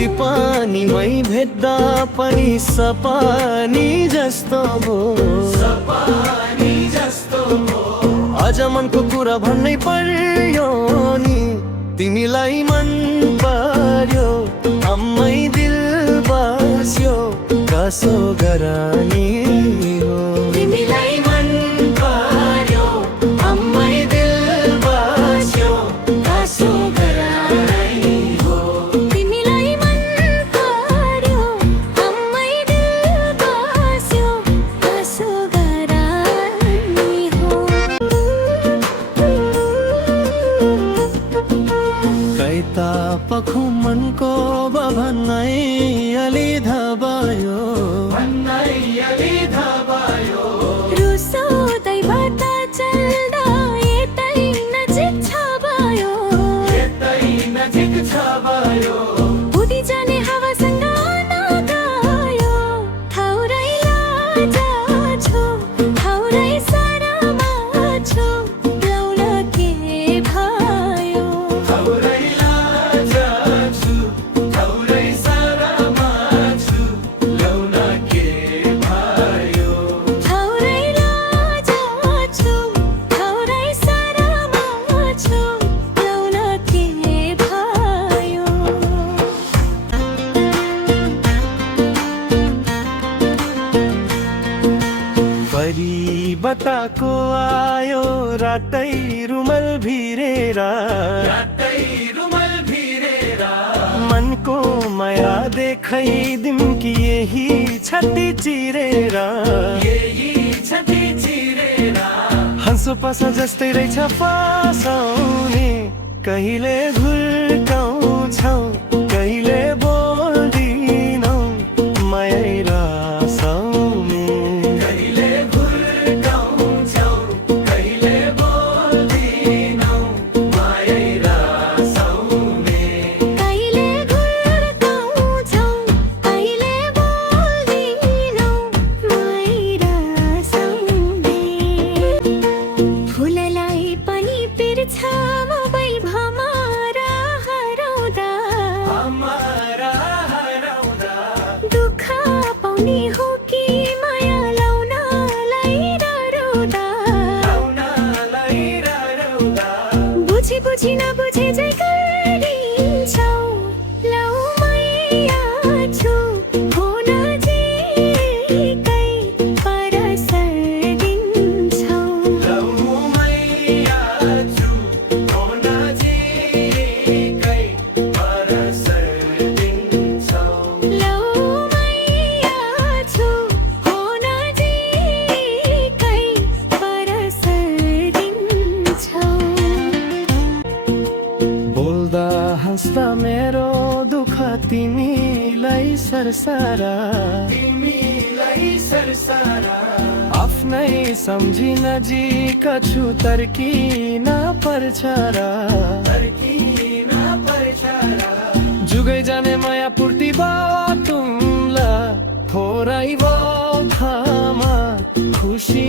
नदी पानीमै भेट्दा पनि सपानी जस्तो भो, सपानी जस्तो भो। अझ मनको कुरा भन्नै पर्यो नि, तिमीलाई मन पर्यो, अम्मै दिल बस्यो, कसो गरानी हो। तिमीलाई मन पर्यो, अम्मै दिल बस्यो, कसो गरानी हो। तिमीलाई मन पर्यो, अम्मै दिल बस्यो, कसो गरानी हो। कैता पखु मनको भन्नै अलि धबायो, भन्नै अलि धबायो। रुसाउँदै बाटा चल्दा यतै नजिक छ भयो, यतै नजिक छ भयो। उडी जाने हावासँग नगायो, हाउरै लाजा छो, हाउरै सारामा छो, लाउन के भयो। हाउरै लाजा छु, हाउरै सारामा छु, लाउन के भयो। हाउरै लाजा छो, हाउरै सारामा छो, लाउन के भयो। परी बताको आयो रातै रुमल भिरेर, रातै रुमल भिरेर। मनको माया देखाइदिम कि यही छति चिरेर, यही छति चिरेर। हंसो पासा जस्तै रहेछ फसाउने, कहिले घुर्काउँछौ, कहिले बोल्दिनौ, माया रसाउने। कहिले घुर्काउँछौ, कहिले बोल्दिनौ, माया रसाउने। कहिले घुर्काउँछौ, कहिले बोल्दिनौ, माया रसाउने। फुललाई पनि पिर्छ मोबाइल भमरा हराउँदा, हमारा हराउँदा। दुःख पाउने हो कि माया लाउनलाई डराउँदा। लाउनलाई डराउँदा। बुझी बुझी नबुझे झै गरिन्छौ, लौ मैया छु, हो नजिकै पर सर्दिन्छौ। लौ मैया छु, हो नजिकै पर सर्दिन्छौ। लौ मैया छु, हो नजिकै पर सर्दिन्छौ। बोल्दा हाँस्दा मेरो दुःख तिमीलाई सरसारा, तिमीलाई सरसारा। आफ्नै सम्झी नजिक छु, तर्किन पर्छ र, तर्किन पर्छ र। जुगै जाने माया पूर्ति बाटुम्ला, थोरै थामा खुसी